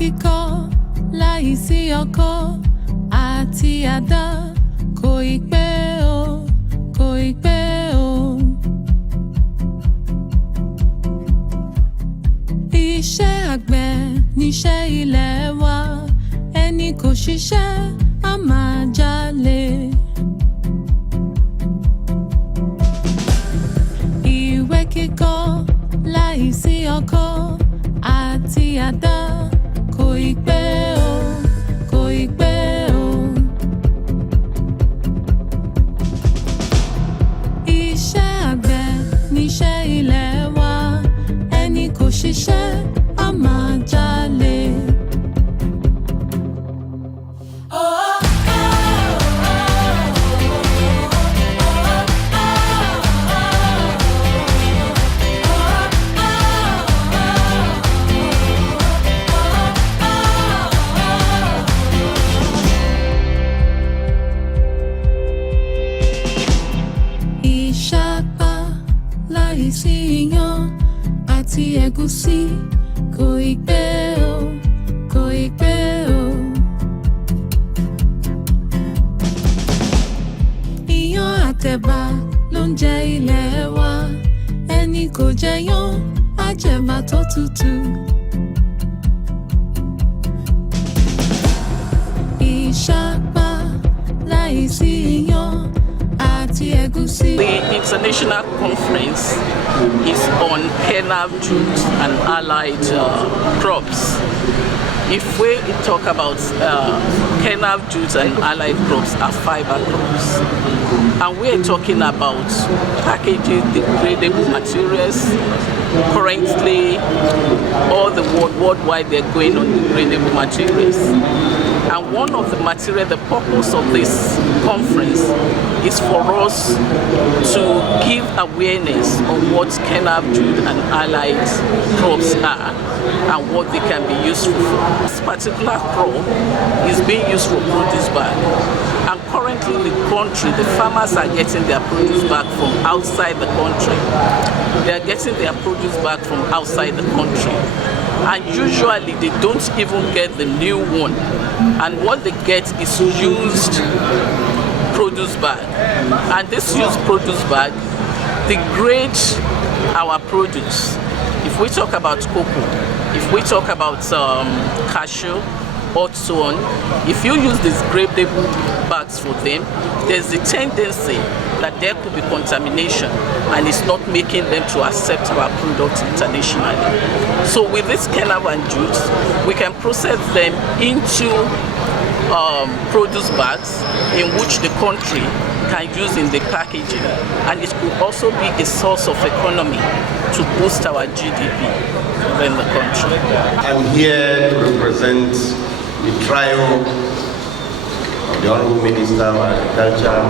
kíkọ́ láìsí ọkọ́ àti àdá kò ì pẹ́ o, kò ì pẹ́ o. Iṣẹ́ àgbẹ̀ níṣẹ́ ilẹ̀ wa, ẹni kò ṣiṣẹ́ á máa jalè. Ìwé kíkọ́ láìsí ọkọ́ àti àdá kò ì pẹ́ o, kò ì pẹ́ o. Iṣẹ́ àgbẹ̀ níṣẹ́ ilẹ̀ wa, ẹni kò ṣiṣẹ́ á máa jalè. Ìṣàpá láìsí iyán àti ẹ̀gúsí kò ì pẹ́ o, kò ì pẹ́ o. Iyán àtẹ̀bà ló ń jẹ ilẹ̀ wa, ẹni kò jẹyán á jẹ̀bà tó tutù. Ìṣàpá láìsí iyán àti ẹ̀gúsí. The international conference is on Kenaf, Jute and allied crops. If we talk about Kenaf, Jute and allied crops are fiber crops, and we're talking about packaging degradable materials. Currently, all the worldwide they're going on degradable materials. And one of the material, the purpose of this conference is for us to give awareness on what Kenaf, Jute and allied crops are and what they can be useful for. This particular crop is being used for produce bag. And currently in the country, the farmers are getting their produce back from outside the country. They are getting their produce back from outside the country. And usually they don't even get the new one. And what they get is used produce bag. And this used produce bag degrades our produce. If we talk about cocoa, if we talk about cashew, or so on, if you use these degradable bags for them, there's a tendency that there could be contamination and it's not making them to accept our products internationally. So with this Kenaf and Jute, we can process them into produce bags in which the country can use in the packaging, and it could also be a source of economy to boost our GDP in the country. I'm here to represent the trio of the Honorable Minister of Agriculture,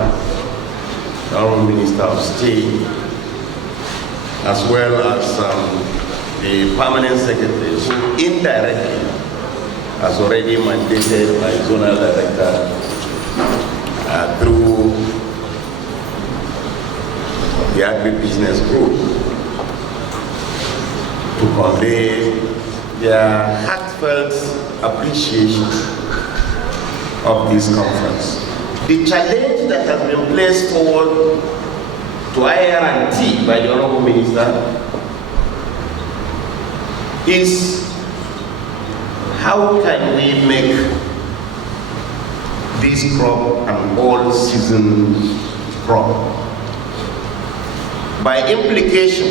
the Honorable Minister of State, as well as the Permanent Secretary, who indirectly has already mandated by Zonal Director through the Agribusiness Group to convey their heartfelt appreciation of this conference. The challenge that has been placed forward to IAR&T by the Honorable Minister is how can we make this crop an all-season crop? By implication,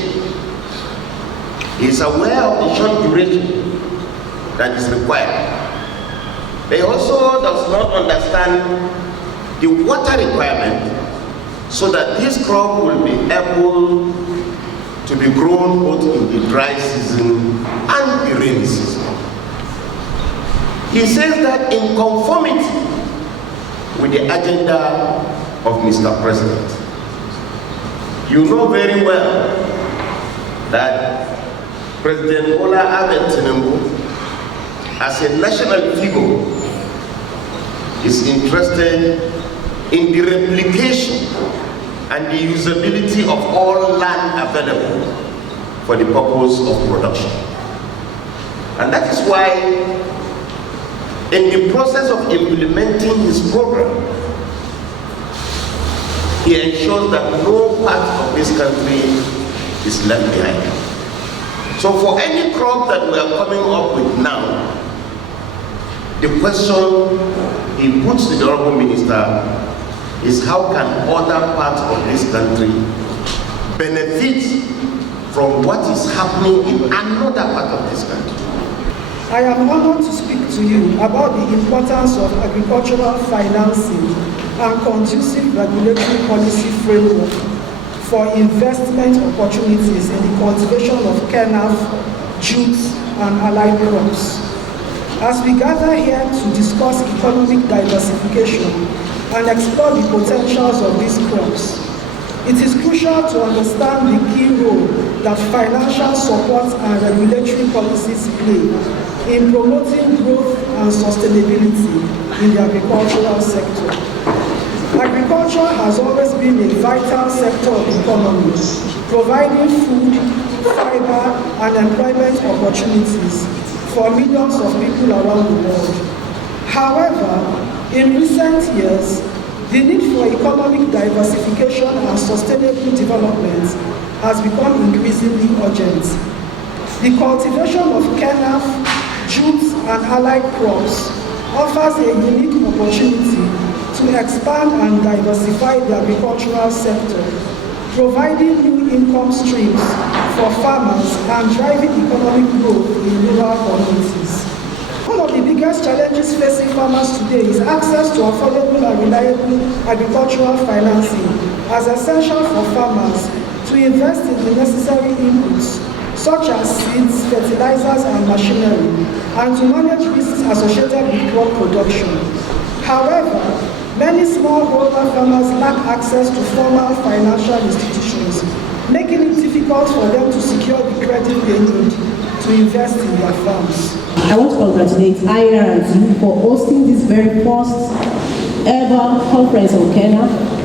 he is aware of the short duration that is required. But he also does not understand the water requirement so that this crop will be able to be grown both in the dry season and the rainy season. He says that in conformity with the agenda of Mr. President. You know very well that President Bola Ahmed Tinubu, as a national figure, is interested in the replication and the usability of all land available for the purpose of production. And that is why In the process of implementing his program, he ensures that no part of this country is left behind. So for any crop that we are coming up with now, the question he puts to the Honorable Minister is how can other parts of this country benefit from what is happening in another part of this country. I am honored to speak to you about the importance of agricultural financing and conducive regulatory policy framework for investment opportunities in the cultivation of Kenaf, Jute, and allied crops. As we gather here to discuss economic diversification and explore the potentials of these crops, it is crucial to understand the key role that financial support and regulatory policies play in promoting growth and sustainability in the agricultural sector. Agriculture has always been a vital sector of the economy, providing food, fiber, and employment opportunities for millions of people around the world. However, in recent years, the need for economic diversification and sustainable development has become increasingly urgent. The cultivation of Kenaf, Jute, and allied crops offers a unique opportunity to expand and diversify the agricultural sector, providing new income streams for farmers and driving economic growth in rural communities. One of the biggest challenges facing farmers today is access to affordable and reliable agricultural financing, as essential for farmers to invest in the necessary inputs such as seeds, fertilizers, and machinery, and to manage risks associated with crop production. However, many smallholder farmers lack access to formal financial institutions, making it difficult for them to secure the credit they need to invest in their farms. I want to congratulate IAR&T for hosting this very first ever conference on Kenaf,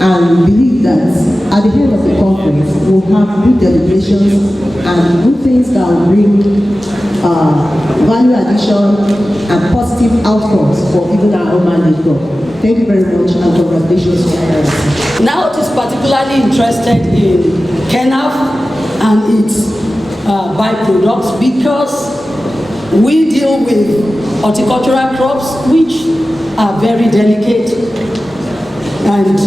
and believe that at the end of the conference we'll have good deliberations and good things that will bring value addition and positive outcomes for even our own mandate crop. Thank you very much and congratulations to IAR&T. Now it is particularly interested in Kenaf and its byproducts because we deal with horticultural crops which are very delicate, and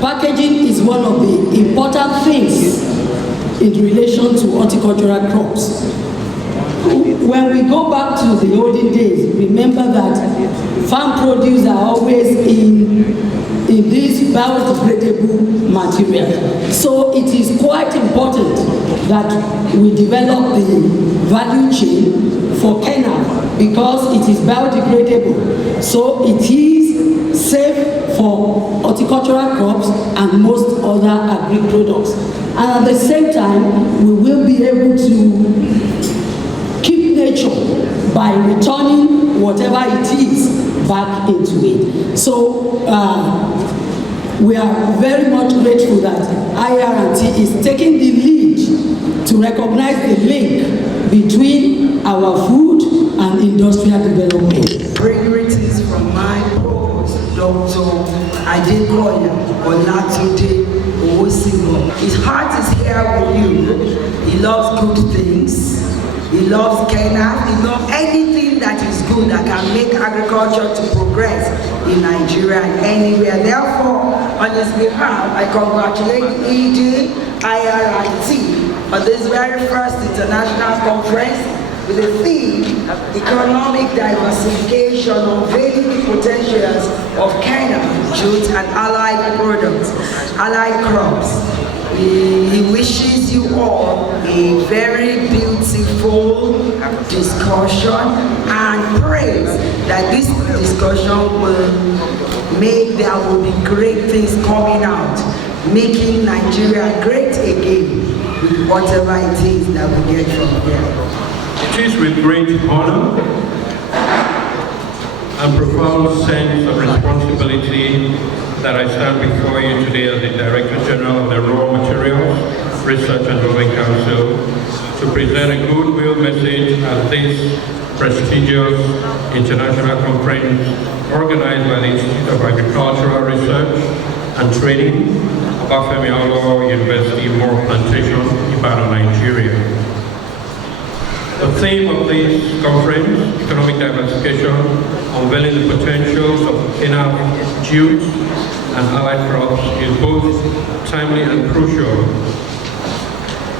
packaging is one of the important things in relation to horticultural crops. When we go back to the olden days, remember that farm produce are always in this biodegradable material. So it is quite important that we develop the value chain for Kenaf because it is biodegradable. So it is safe for horticultural crops and most other agri-products. And at the same time, we will be able to keep nature by returning whatever it is back into it. So we are very much grateful that IAR&T is taking the lead to recognize the link between our food and industrial development. Greetings from my provost, Dr. Adekoya Olatunde Owosimo. His heart is here with you. He loves good things. He loves Kenaf. He loves anything that is good that can make agriculture to progress in Nigeria and anywhere. Therefore, on his behalf, I congratulate ED, IAR&T for this very first international conference with the theme, Economic Diversification, Unveiling the Potentials of Kenaf, Jute, and allied products, allied crops. He wishes you all a very beautiful discussion and prays that this discussion will make there will be great things coming out, making Nigeria great again with whatever it is that we get from here. It is with great honor and profound sense of responsibility that I stand before you today as the Director General of the Raw Materials Research and Growing Council to present a goodwill message at this prestigious international conference organized by the Institute of Agricultural Research and Training, Obafemi Awolowo University, More Plantation, Ibadan, Nigeria. The theme of this conference, Economic Diversification, Unveiling the Potentials of Kenaf, Jute, and Allied Crops, is both timely and crucial.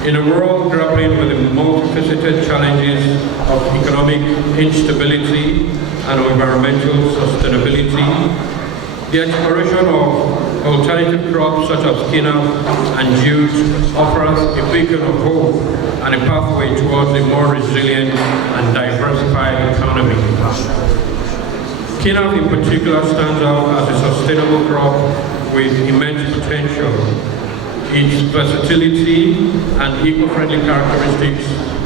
In a world grappling with the multifaceted challenges of economic instability and environmental sustainability, the exploration of alternative crops such as Kenaf and Jute offers a beacon of hope and a pathway towards a more resilient and diversified economy. Kenaf in particular stands out as a sustainable crop with immense potential. Its versatility and eco-friendly characteristics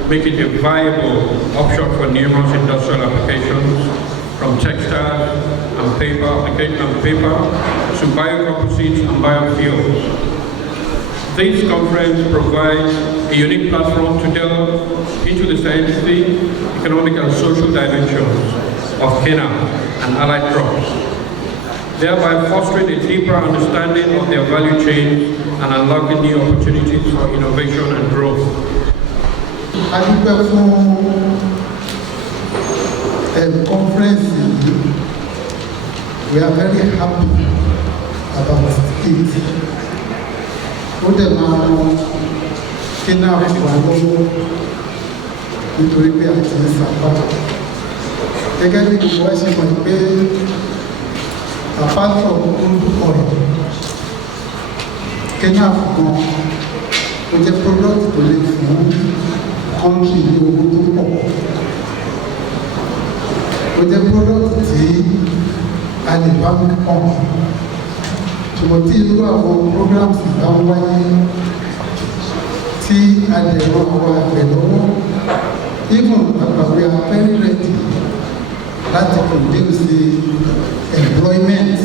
make it a viable option for numerous industrial applications, from textiles and paper to biocomposites and biofuels. This conference provides a unique platform to delve into the scientific, economic and social dimensions of Kenaf and allied crops, thereby fostering a deeper understanding of their value chain and unlocking new opportunities for innovation and growth. Conference, we are very happy about it. Kenaf wà lọ́wọ́ nítorí pé àti ìsàpá. Gẹ́gẹ́ bí gbogbo ẹ ṣe mọ̀ pé apart from crude oil, Kenaf gan ó jẹ́ product tó lè fún country ní owó tó pọ̀. Ó jẹ́ product tí a lè bá mi pọ̀. Ṣùgbọ́n tí irú àwọn programs bá ń wáyé tí a lè ràn àwọn àgbẹ̀ lọ́wọ́, even àgbàwé are very ready láti produce employment.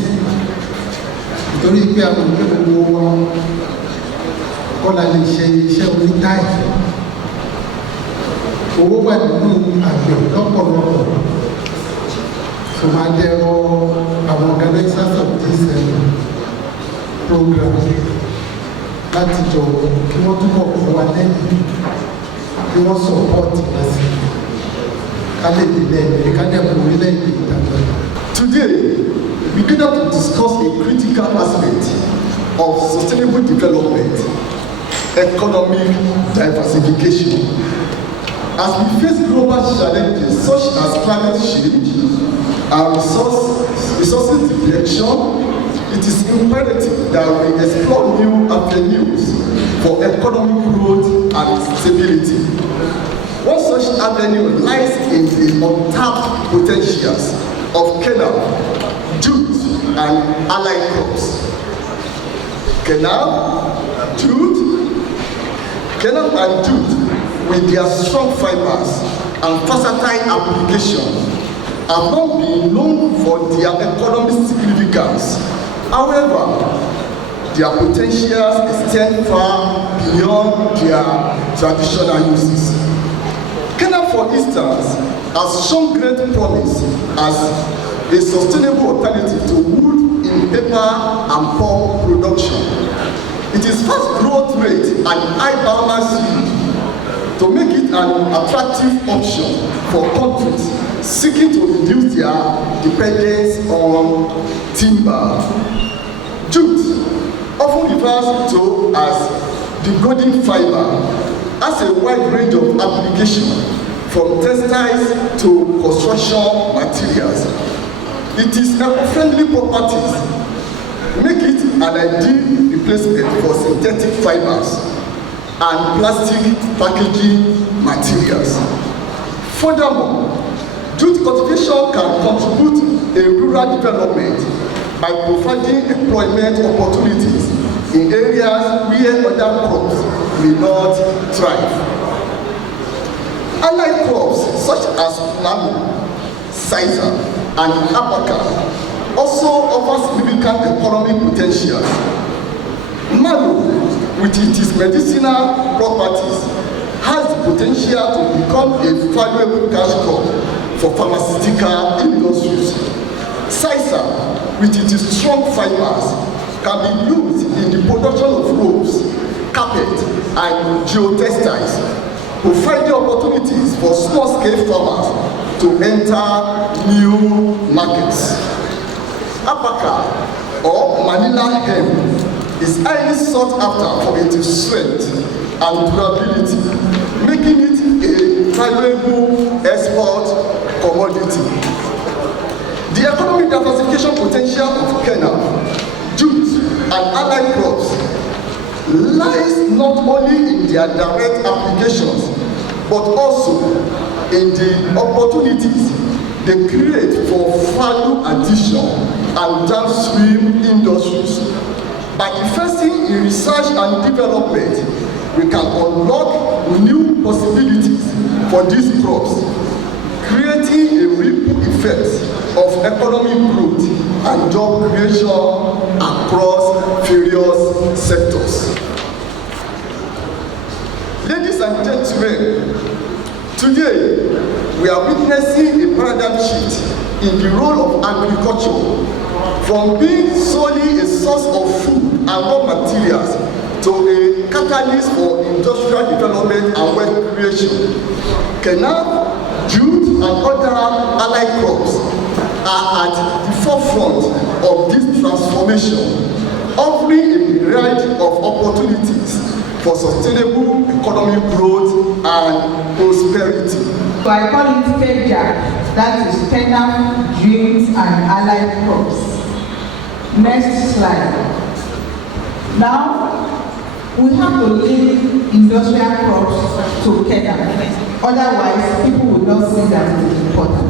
Nítorí pé àwọn ìgbẹ́ gbogbo wa kọ́lá lè ṣe iṣẹ́ onítáì. Owó wà nínú àgbẹ̀ lọ́pọ̀lọpọ̀. So máa dẹ̀rọ àwọn organizers of this program láti jọ kí wọ́n túbọ̀ fún wa lẹ́yìn, kí wọ́n support us. Today, we gather to discuss a critical aspect of sustainable development, economic diversification. As we face global challenges such as climate change and resources depletion, it is imperative that we explore new avenues for economic growth and stability. One such avenue lies in the untapped potentials of Kenaf, Jute, and allied crops. Kenaf and Jute, with their strong fibers and versatile application, have not been known for their economic significance. However, their potentials extend far beyond their traditional uses. Kenaf, for instance, has shown great promise as a sustainable alternative to wood in paper and pulp production. It is fast growth rate and high biomass yield to make it an attractive option for countries seeking to reduce their dependence on timber. Jute, often referred to as the golden fiber, has a wide range of applications from textiles to construction materials. It is eco-friendly properties make it an ideal replacement for synthetic fibers and plastic packaging materials. Furthermore, jute cultivation can contribute to rural development by providing employment opportunities in areas where other crops may not thrive. Allied crops such as manu, sisal, and abaca also offer significant economic potential. Manu, with its medicinal properties, has potential to become a valuable cash crop for pharmaceutical industries. Sisal, with its strong fibers, can be used in the production of ropes, carpet, and geotextiles, providing opportunities for small-scale farmers to enter new markets. Abaca, or Manila hemp, is highly sought after for its strength and durability, making it a valuable export commodity. The economic diversification potential of Kenaf, jute, and allied crops lies not only in their direct applications, but also in the opportunities they create for value addition and downstream industries. By investing in research and development, we can unlock new possibilities for these crops, creating a ripple effect of economic growth and job creation across various sectors. Ladies and gentlemen, today we are witnessing a paradigm shift in the role of agriculture from being solely a source of food and raw materials to a catalyst for industrial development and wealth creation. Kenaf, jute, and other allied crops are at the forefront of this transformation, offering a variety of opportunities for sustainable economic growth and prosperity. So I call it KEJA, that is Kenaf, Jute, and allied crops. Next slide. Now, we have to link industrial crops to Kenaf. Otherwise, people will not see that it is important.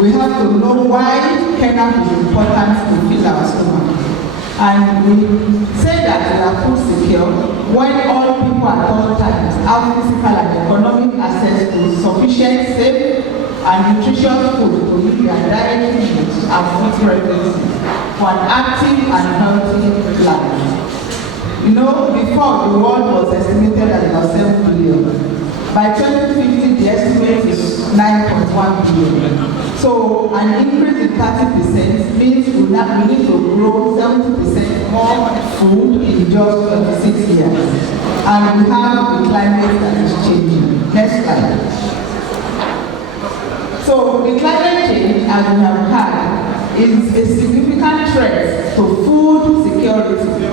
We have to know why Kenaf is important to fill our stomach. And we say that we are food secure when all people at all times have physical and economic access to sufficient, safe, and nutritious food to meet their dietary needs and food preferences for an active and healthy life. You know, before the world was estimated at about 7 billion. By 2050, the estimate is 9.1 billion. So an increase in 30% means we need to grow 70% more food in just 26 years. And we have the climate that is changing. Next slide. So the climate change, as we have had, is a significant threat to food security.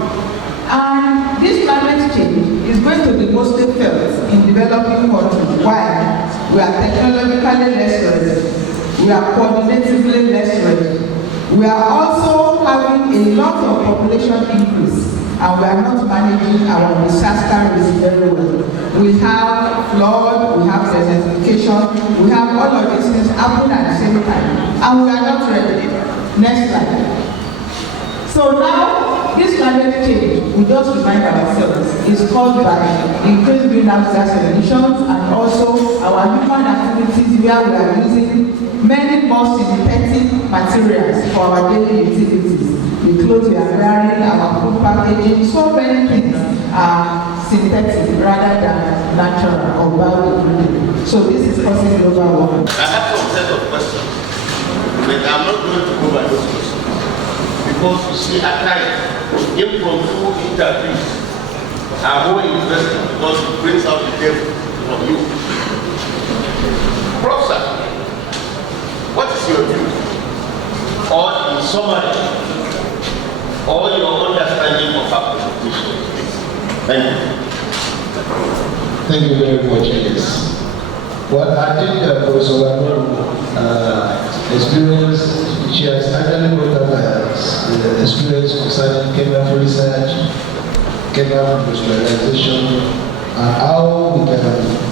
And this climate change is going to be mostly felt in developing countries. Why? We are technologically less ready. We are coordinatively less ready. We are also having a lot of population increase, and we are not managing our disaster risk very well. We have flood, we have desertification, we have all of these things happening at the same time, and we are not ready. Next slide. So now, this climate change, we just remind ourselves, is caused by increased greenhouse gas emissions and also our human activities where we are using many more synthetic materials for our daily utilities. The clothes we are wearing, our food packaging, so many things are synthetic rather than natural or biodegradable. So this is causing global warming. I have some set of questions, but I'm not going to go by those questions. Because you see, at times, impromptu interviews are more interesting because it brings out the devil from you. Professor, what is your view? Or in summary, or your understanding of our presentation? Thank you. Thank you very much, yes. Well, I think Professor Wano experience, she has actually brought up the experience concerning Kenaf research, Kenaf industrialization, and how we can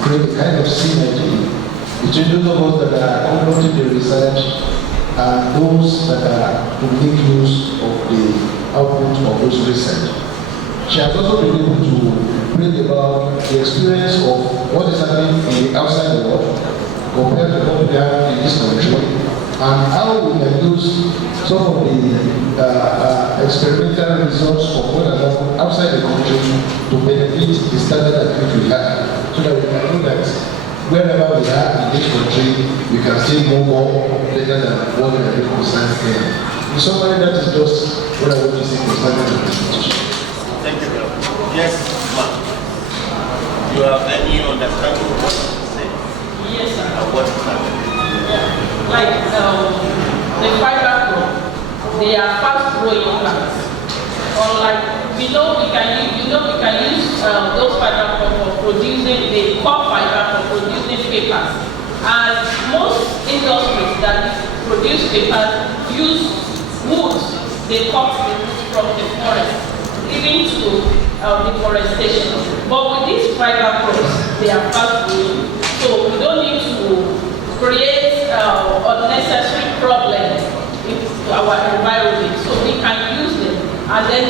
create a kind of synergy between those that are conducting the research and those that are to make use of the output of those research. She has also been able to bring about the experience of what is happening in the outside world compared to what we have in this country, and how we can use some of the experimental results of what has happened outside the country to benefit the standard that we have. so that we can know that wherever we are in this country, we can still move on better than what we are doing concerning Kenya. In summary, that is just what I want to say concerning the constitution. Thank you very much. Yes, ma'am. You have any understanding of what you say? Yes, sir. What is happening? Like the fiber crop, they are fast-growing plants. Unlike we can use those fiber crop for producing the core fiber for producing papers. And most industries that produce papers use wood. They cut the wood from the forest, leading to deforestation. But with these fiber crops, they are fast-growing, so we don't need to create unnecessary problems to our environment. So we can use them, and then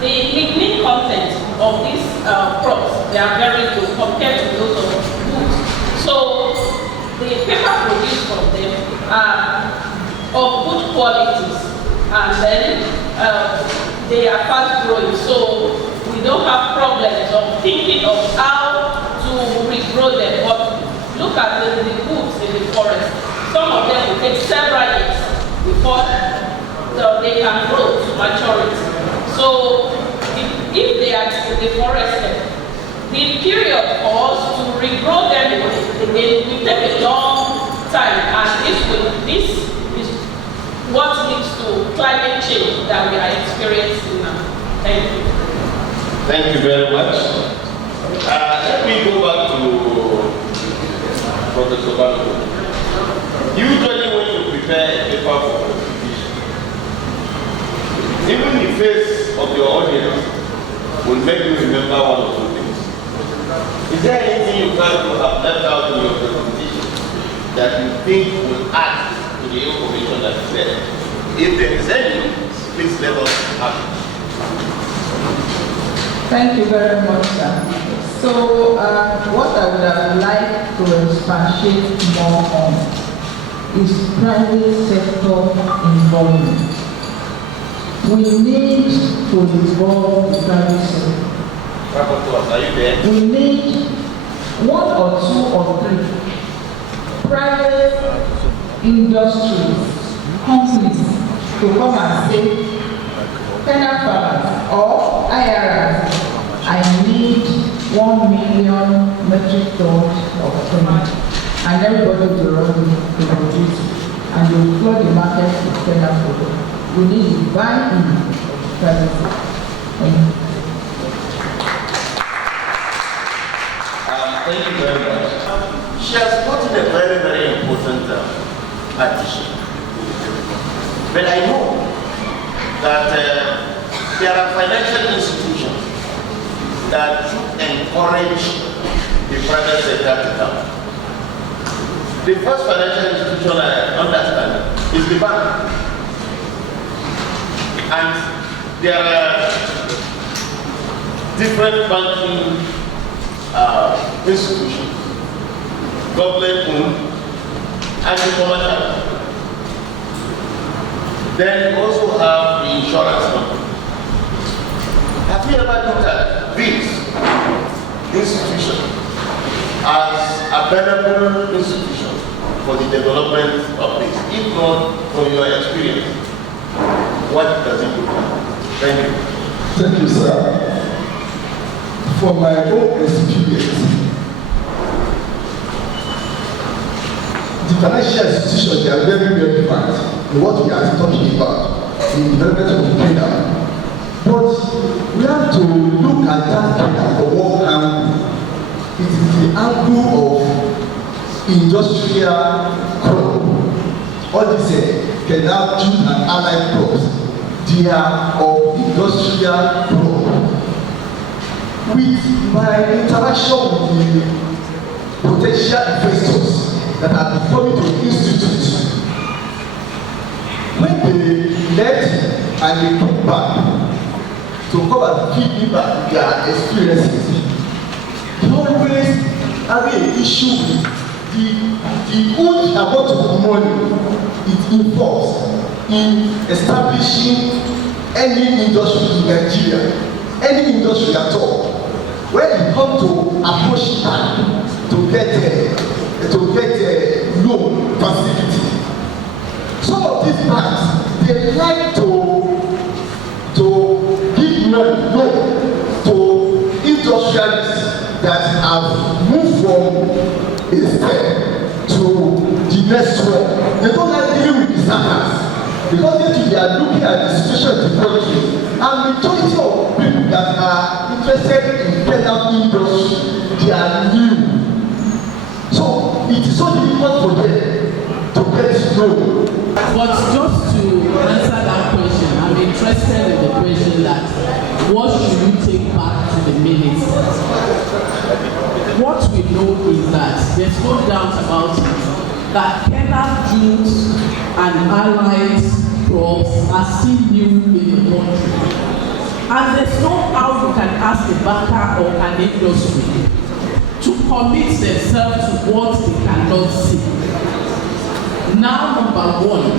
the lignin content of these crops, they are very good compared to those of wood. So the paper produced from them are of good qualities, and then they are fast growing. So we don't have problems of thinking of how to regrow them. But look at the woods in the forest. Some of them will take several years before they can grow to maturity. So if they are deforested, the period for us to regrow them will take a long time, and this is what leads to climate change that we are experiencing now. Thank you. Thank you very much. Let me go back to Professor Balo. Usually when you prepare a paper for presentation, even the face of your audience will make you remember one or two things. Is there anything you felt you have left out in your presentation that you think will add to the information that is there? If there is any, please let us have it. Thank you very much, sir. So, what I would have liked to expatiate more on is private sector involvement. We need to involve the private sector. Are you there? We need 1 or 2 or 3 private industries, companies to come and say, Kenaf farmers or IAR&T, I need 1 million metric tons of Kenaf, and everybody will run to produce it, and they will flood the market with Kenaf product. We need to buy in of private sector. Thank you. Thank you very much. She has put in a very, very important addition. But I know that there are financial institutions that should encourage the private sector to come. The first financial institution I understand is the bank. And there are different banking institutions, government-owned and the commercial. Then you also have the insurance company. Have you ever looked at these institutions as available institutions for the development of this? If not, from your experience, what does it look like? Thank you. Thank you, sir. From my own experience, the financial institutions, they are very, very different in what we are talking about, the development of Kenya. But we have to look at that Kenya from one angle. It is the angle of industrial crop. All these Kenaf, Jute and allied crops, they are of industrial crop. With my interaction with the potential investors that are coming to the institute, when they left and they came back to come and give me back their experiences, they always have an issue with the huge amount of money it involves in establishing any industry in Nigeria, any industry at all. when you come to approach bank to get loan facility, some of these banks, they like to give loan to industrialists that have moved from a step to the next one. They don't like dealing with designers because they are looking at the situation of the country, and majority of people that are interested in Kenaf industry, they are new. So it is so difficult for them to get loan. But just to answer that question, I'm interested in the question that what should you take back to the ministers? What we know is that there's no doubt about it, that Kenaf Jute and allied crops are still new in the country. And there's no how you can ask a banker or an industry to commit themselves to what they cannot see. Now, number one,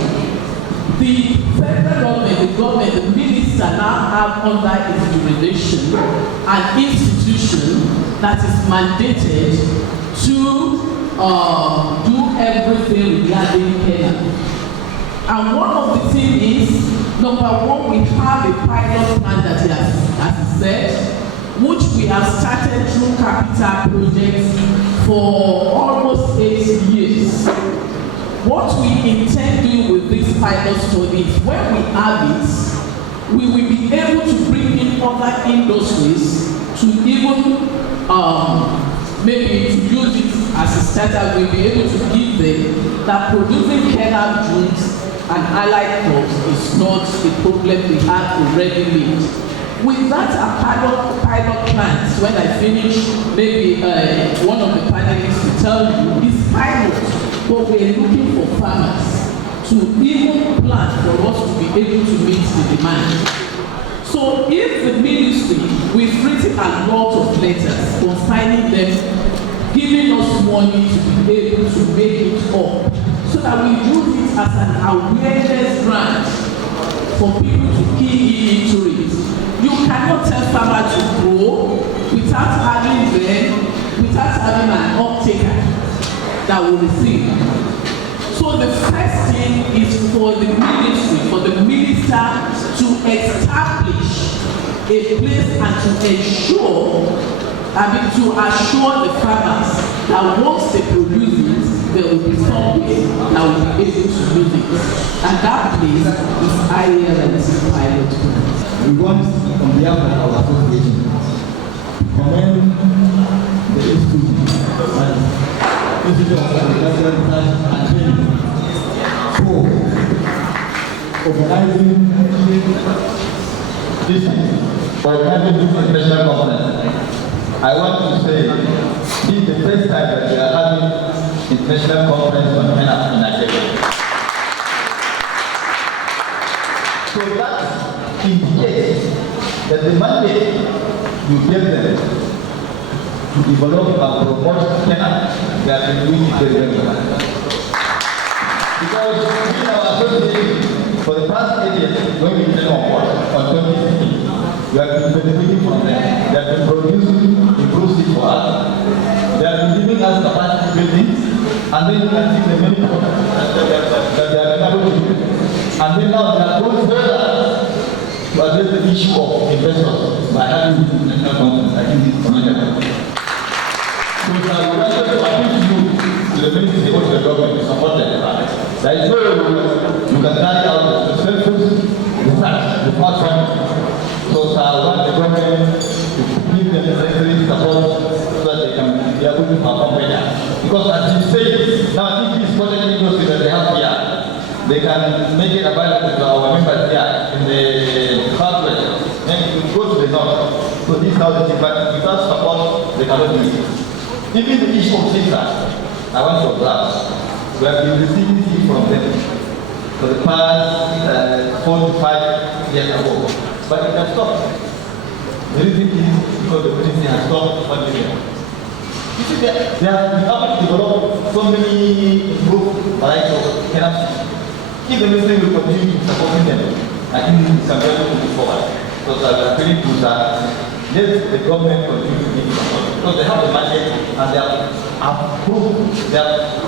the federal government, the minister now have under its jurisdiction an institution that is mandated to do everything regarding Kenaf. And one of the things is, number one, we have a pilot plan that he has said, which we have started through capital projects for almost 8 years. What we intend doing with this pilot study is when we have it, we will be able to bring in other industries to even maybe to use it as a starter. We'll be able to give them that producing Kenaf Jute and allied crops is not a problem we have already made. With that pilot plans, when I finish, maybe one of the panelists will tell you, is pilot, but we're looking for farmers to even plan for us to be able to meet the demand. So if the ministry, we've written a lot of letters concerning them, giving us money to be able to make it up, so that we use it as an awareness grant for people to key into it. You cannot tell farmers to grow without having an uptaker that will receive. So the first thing is for the ministry, for the minister to establish a place and to assure the farmers that once they produce it, there will be some place that will be able to use it. And that place is IAR&T pilot plan. We want, on behalf of our association, commend the Institute of Agricultural Research and Training for organizing this international conference. I want to say this is the first time that we are having international conference on Kenaf in Nigeria. So that indicates that the mandate you give them to develop and promote Kenaf, they have been doing it very well. Because in our association, for the past 8 years, when we came on board on 2016, we have been benefiting from them. They have been producing improved for us. They have been giving us capacity building, and then you can see the many products that they have been able to do. And then now they are going further to address the issue of investors by having this international conference. I think this is commendable. So we are going to appeal to you, to the ministry of the government, to support them. There is no way you can carry out the successful research without funding. So I want the government to give them the necessary support so that they can be able to perform better. Because as you say, now if this project industry that they have here, they can make it available to our members here in the southwest. Then we go to the north. So this is how they do, but without support, they cannot do it. Even the issue of CISA, I want to observe. We have been receiving seed from them for the past 4 to 5 years ago. But it has stopped. The reason is because the ministry has stopped funding them. You see, they have been able to develop so many improved varieties of Kenaf. If the ministry will continue supporting them, I think this is something to move forward. Because I am feeling to that let the government continue to give support. Because they have the budget and they have approved, they have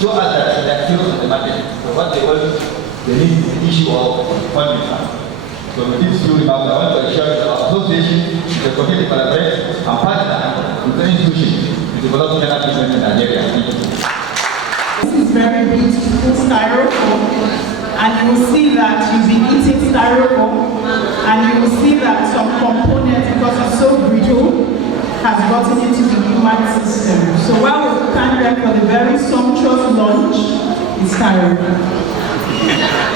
show us that they are serious on the budget. So what they want, they need the issue of funding. So with these few remarks, I want to assure you that our association will continue to collaborate and partner with the institution to develop Kenaf business in Nigeria. This is very beautiful styrofoam, and you will see that you've been eating styrofoam, and you will see that some components, because it's so brittle, has gotten into the human system. So while we thank them for the very sumptuous lunch, it's styrofoam.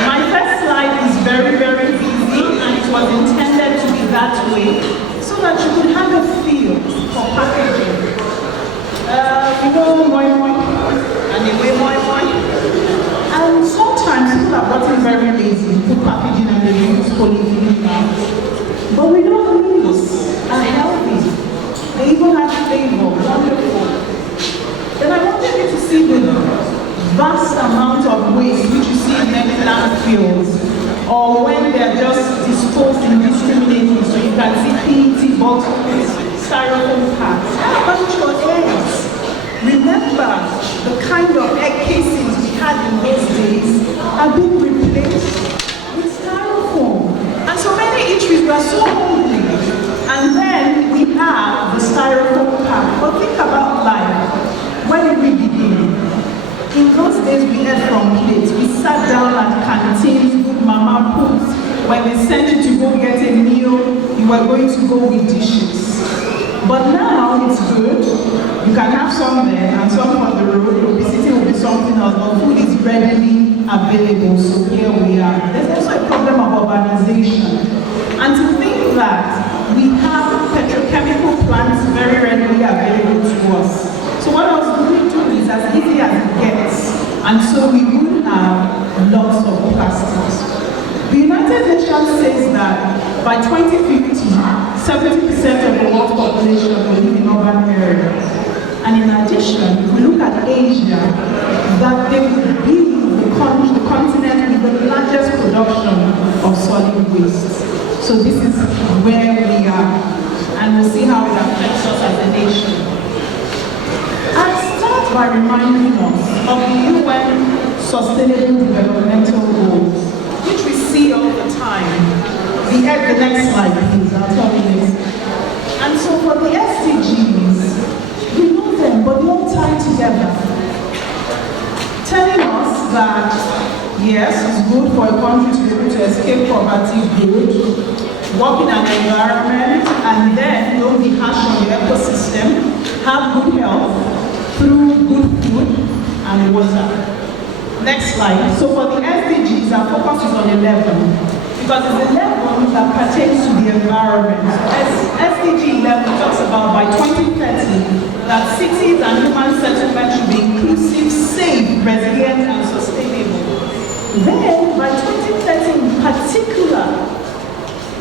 My first slide is very, very easy, and it was intended to be that way, so that you could have a feel for packaging. You know, moi moi, and they weigh moi moi. And sometimes people are gotten very lazy, put packaging and they use polyethylene bags. But we know these are healthy. They even have flavor, wonderful. Then I wanted you to see the vast amount of waste which you see in many landfills, or when they're just disposed indiscriminately. So you can see PET bottles, styrofoam packs, a bunch of eggs. Remember, the kind of egg casings we had in those days are being replaced with styrofoam. And so many eateries were so hungry. And then we have the styrofoam pack. But think about life. When did we begin? In those days, we ate from plates. We sat down at canteens, good mama puts. When they sent you to go get a meal, you were going to go with dishes. But now it's good. You can have some there and some on the road. Obesity will be something else, but food is readily available. So here we are. There's also a problem of urbanization. And to think that we have petrochemical plants very readily available to us. So what I was going to do is as easy as it gets. And so we would have lots of plastics. The United Nations says that by 2050, 70% of the world's population will live in urban areas. And in addition, if we look at Asia, that they will be the continent with the largest production of solid waste. So this is where we are, and we'll see how it affects us as a nation. I'll start by reminding us of the UN Sustainable Developmental Goals, which we see all the time. The next slide, please, I'll tell you this. And so for the SDGs, we know them, but they all tie together. Telling us that, yes, it's good for a country to be able to escape poverty, good, work in an environment, and then don't be harsh on the ecosystem, have good health through good food and water. Next slide. So for the SDGs, our focus is on 11. Because it's 11 that pertains to the environment. SDG 11 talks about by 2030 that cities and human settlements should be inclusive, safe, resilient, and sustainable. Then, by 2030 in particular,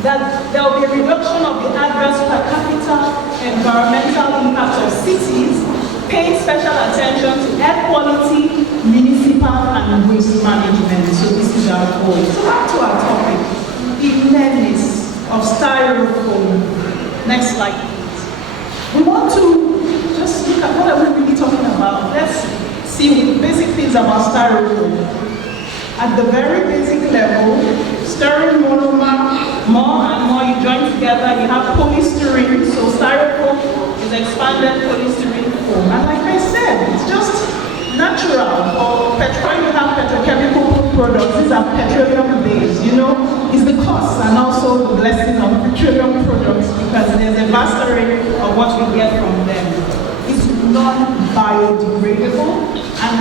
that there will be a reduction of the adverse per capita environmental impact of cities, paying special attention to air quality, municipal, and waste management. So this is our goal. So back to our topic. Immense of styrofoam. Next slide, please. We want to just look at what are we really talking about. Let's see basic things about styrofoam. At the very basic level, styrene monomer, more and more you join together, you have polystyrene. So styrofoam is expanded polystyrene foam. And like I said, it's just natural. For when you have petrochemical products, these are petroleum based, you know. It's the cost and also the blessing of petroleum products, because there's a vast array of what we get from them. It's non-biodegradable, and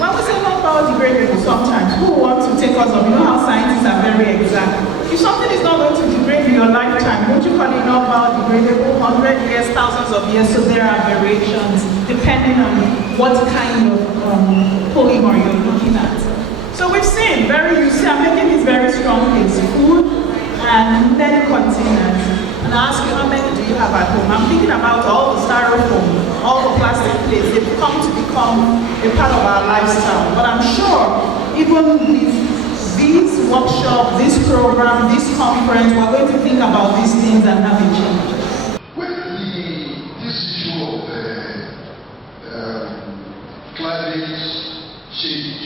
when we say non-biodegradable, sometimes who wants to take us up? You know how scientists are very exact. If something is not going to degrade in your lifetime, won't you call it non-biodegradable? 100 years, thousands of years, so there are variations depending on what kind of polymer you're looking at. So we've seen you see I'm making this very strong case, food and many containers. And I ask you, how many do you have at home? I'm thinking about all the styrofoam, all the plastic plates. They've come to become a part of our lifestyle. But I'm sure even with these workshop, this program, this conference, we're going to think about these things and have a change. This issue of climate change,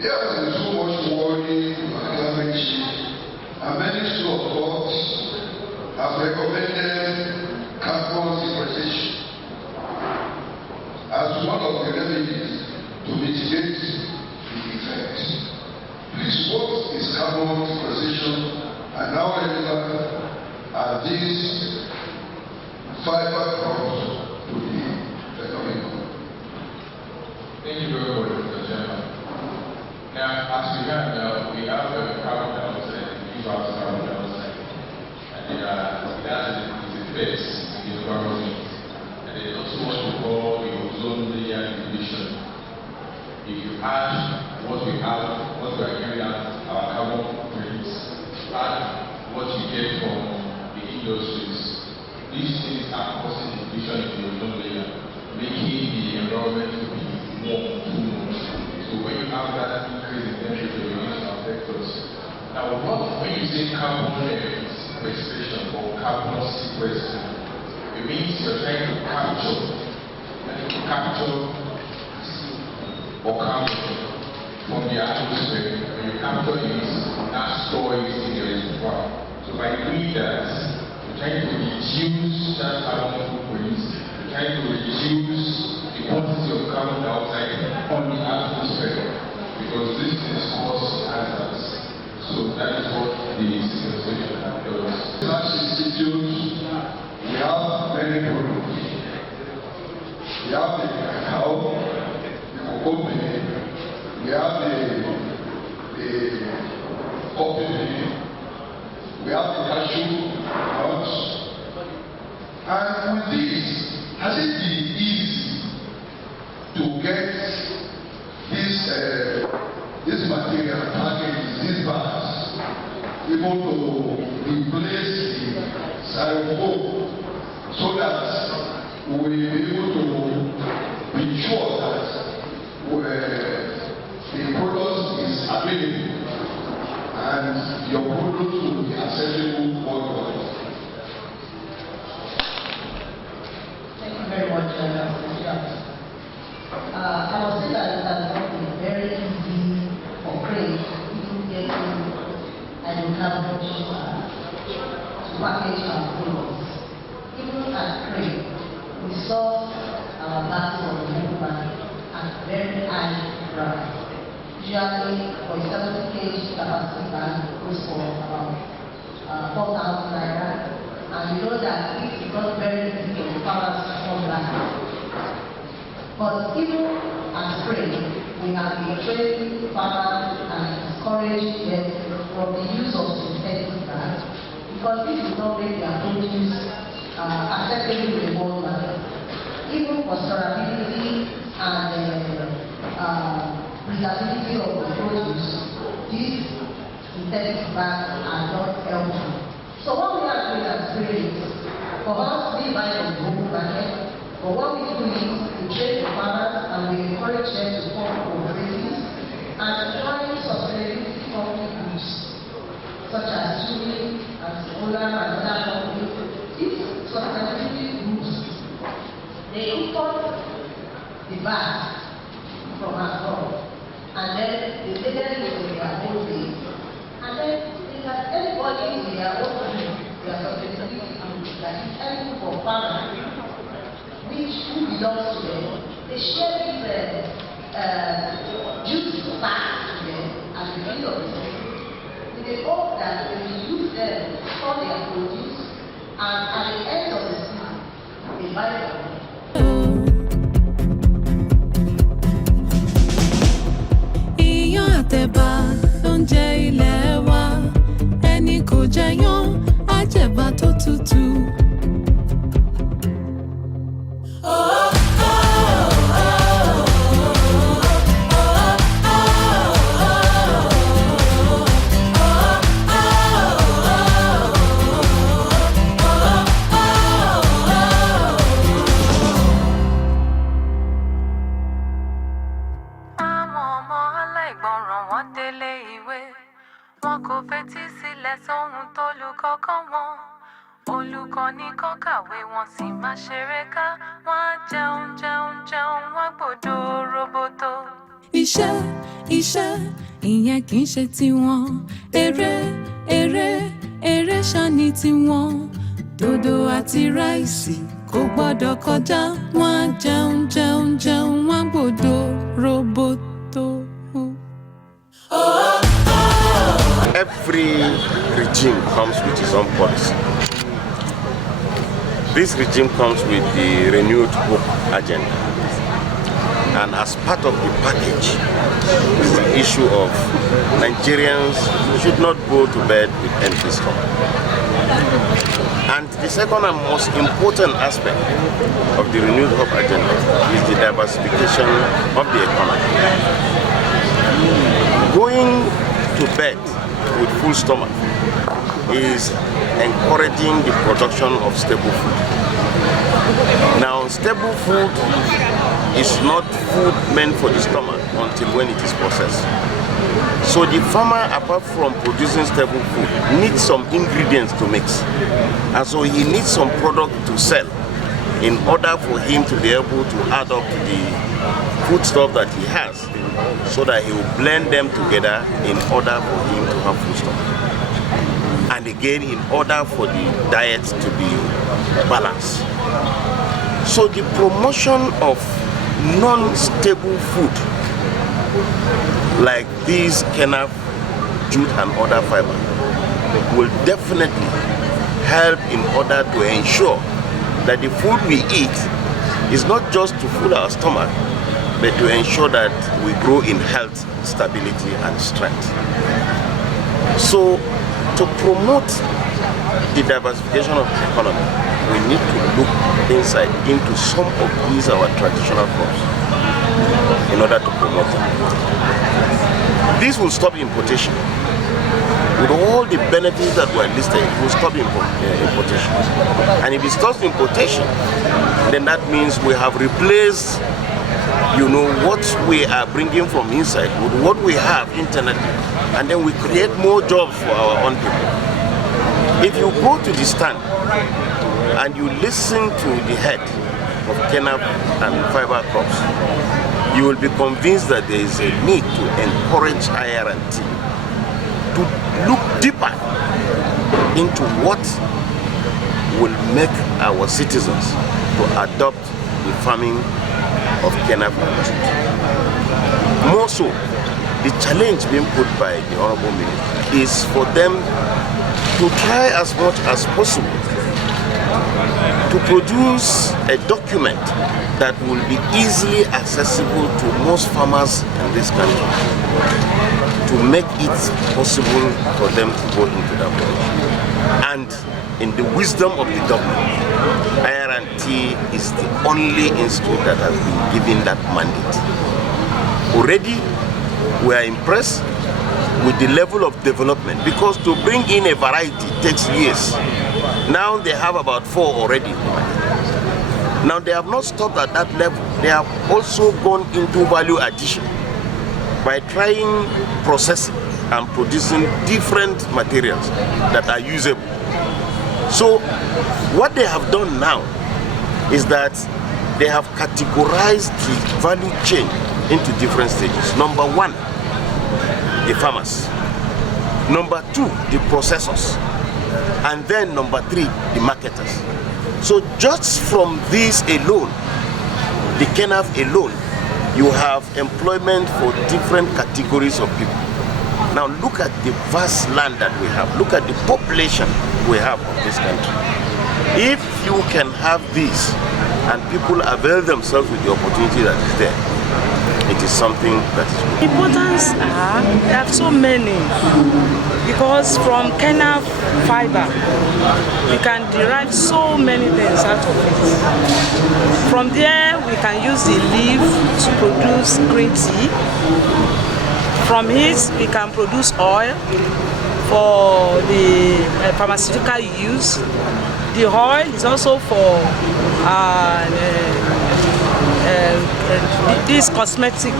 there has been so much worry about climate change, and many school of thoughts have recommended carbon sequestration as one of the remedies to mitigate the effects. Please, what is carbon sequestration, and how relevant are these fiber crops to the economy? Thank you very much, Mr. Chairman. Now, as we have carbon dioxide, greenhouse carbon dioxide, and it has effects in the environment. And there's also what we call the ozone layer depletion. If you add what we are carrying out, our carbon footprints, add what you get from the industries, these things are causing depletion in the ozone layer, making the environment to be warm too much. So when you have that increase in temperature, it begins to affect us. Now, when you say carbon sequestration or carbon sequestration, it means you're trying to capture or carbon from the atmosphere. When you capture it, that store it in the reservoir. So by doing that, you're trying to reduce that carbon footprint, you're trying to reduce the quantity of carbon dioxide on the atmosphere, because this is cause hazards. So that is what the sequestration does. That institute, we have many products. We have the cacao, the cocoa bean, we have the coffee bean, we have the cashew nuts. And with this, has it been easy to get this material packages, these bags, able to replace the styrofoam so that we will be able to be sure that the product is available and your product will be accessible worldwide? Thank you very much, Mr. Chairman. I would say that it has not been very easy for Crane even getting hydrocarbon to package our products. Even at Crane, we saw our bags on the movement at very high price. Usually, for a 70 kg capacity bag, goes for about 4,000 naira. And we know that it is not very easy for the farmers to come back. But even at Spring, we have been training farmers and encouraging them from the use of synthetic bags, because this will not make their produce acceptable in the world market. Even for storability and preservability of the produce, these synthetic bags are not helpful. So what we are doing at Spring is, for us, we buy from the global market. But what we do is we train the farmers and we encourage them to form cooperatives and join sustainability company groups such as Jute and Solar and other companies. These sustainability groups, they import the bags from abroad and then they label it in their own way. And then they have anybody in their own group, their sustainability group, that is helpful for farmers, who belongs to them. They share this juice back to them at the end of the season, with the hope that they will use them for their produce, and at the end of the season, they buy them. Iyán àtẹ̀bà ló ń jẹ ilẹ̀ wa, ẹni kò jẹyán á jẹ̀bà tó tutù. Àwọn ọmọ aláìgbọràn wọ́n dé kò fetí sílẹ̀ sóhun tó lùkọ́ kọ́ wọn. Olùkọ́ ní kọ́ kàwé wọn sì máa ṣeré ká. Wọ́n á jẹun, wọ́n gbọ́dọ̀ roboto. Iṣẹ́, ìyẹn kì í ṣe tiwọn. Eré ṣáni tiwọn. Dòdò àti ráìsì kò gbọ́dọ̀ kọjá. Wọ́n á jẹun, wọ́n gbọ́dọ̀ roboto. Every regime comes with its own policy. This regime comes with the renewed hope agenda. And as part of the package is the issue of Nigerians should not go to bed with empty stomach. And the second and most important aspect of the renewed hope agenda is the diversification of the economy. Going to bed with full stomach is encouraging the production of stable food. Now, stable food is not food meant for the stomach until when it is processed. So the farmer, apart from producing stable food, needs some ingredients to mix. And so he needs some product to sell in order for him to be able to add up to the food stuff that he has, so that he will blend them together in order for him to have food stuff. And again, in order for the diet to be balanced. So the promotion of non-stable food like these Kenaf, Jute and other fiber will definitely help in order to ensure that the food we eat is not just to fill our stomach, but to ensure that we grow in health, stability and strength. So to promote the diversification of the economy, we need to look inside into some of these our traditional crops in order to promote them. This will stop importation. With all the benefits that were listed, it will stop importation. And if it stops importation, then that means we have replaced, what we are bringing from inside with what we have internally, and then we create more jobs for our own people. If you go to the stand and you listen to the head of Kenaf and fiber crops, you will be convinced that there is a need to encourage IAR&T to look deeper into what will make our citizens to adopt the farming of Kenaf and Jute. More so, the challenge being put by the Honorable Minister is for them to try as much as possible to produce a document that will be easily accessible to most farmers in this country, to make it possible for them to go into that world. And in the wisdom of the government, IAR&T is the only institute that has been given that mandate. Already, we are impressed with the level of development, because to bring in a variety takes years. Now they have about 4 already. Now they have not stopped at that level. They have also gone into value addition by trying processing and producing different materials that are usable. So what they have done now is that they have categorized the value chain into different stages. Number 1, the farmers. Number 2, the processors. And then number 3, the marketers. So just from this alone, the Kenaf alone, you have employment for different categories of people. Now look at the vast land that we have. Look at the population we have of this country. If you can have this and people avail themselves with the opportunity that is there, it is something that is good. Importance they have so many, because from Kenaf fiber we can derive so many things out of it. From there we can use the leaf to produce green tea. From it we can produce oil for the pharmaceutical use. The oil is also for this cosmetic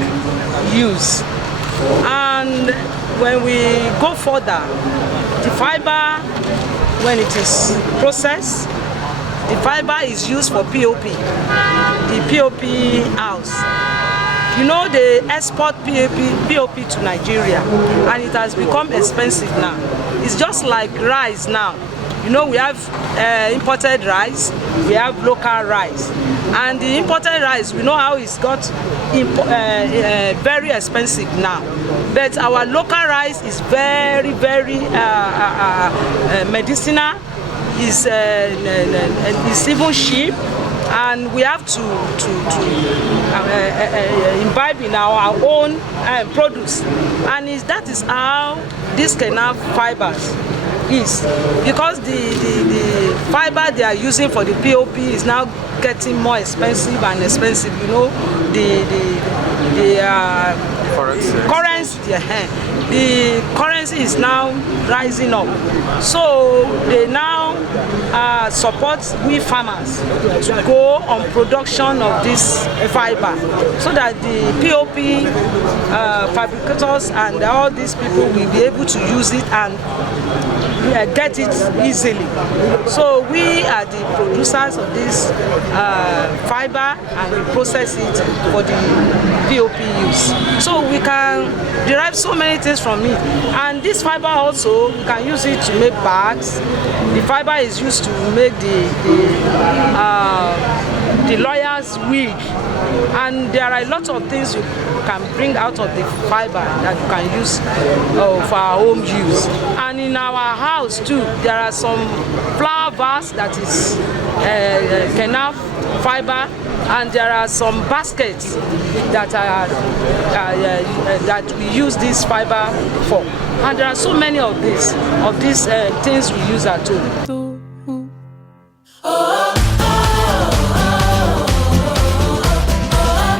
use. And And when we go further, the fiber, when it is processed, the fiber is used for POP, the POP house. You know, they export POP to Nigeria, and it has become expensive now. It's just like rice now. You know, we have imported rice, we have local rice. And the imported rice, we know how it's got very expensive now. But our local rice is very, very medicinal, is even cheap. And we have to imbibe in our own produce. And that is how this Kenaf fibers is. Because the fiber they are using for the POP is now getting more expensive and expensive. You know, the currency is now rising up. So they now support we farmers to go on production of this fiber, so that the POP fabricators and all these people will be able to use it and get it easily. So we are the producers of this fiber, and we process it for the POP use. So we can derive so many things from it. And this fiber also, we can use it to make bags. The fiber is used to make the lawyer's wig. And there are a lot of things you can bring out of the fiber that you can use for our home use. And in our house too, there are some flower vase that is Kenaf fiber, and there are some baskets that are that we use this fiber for. And there are so many of these things we use at home.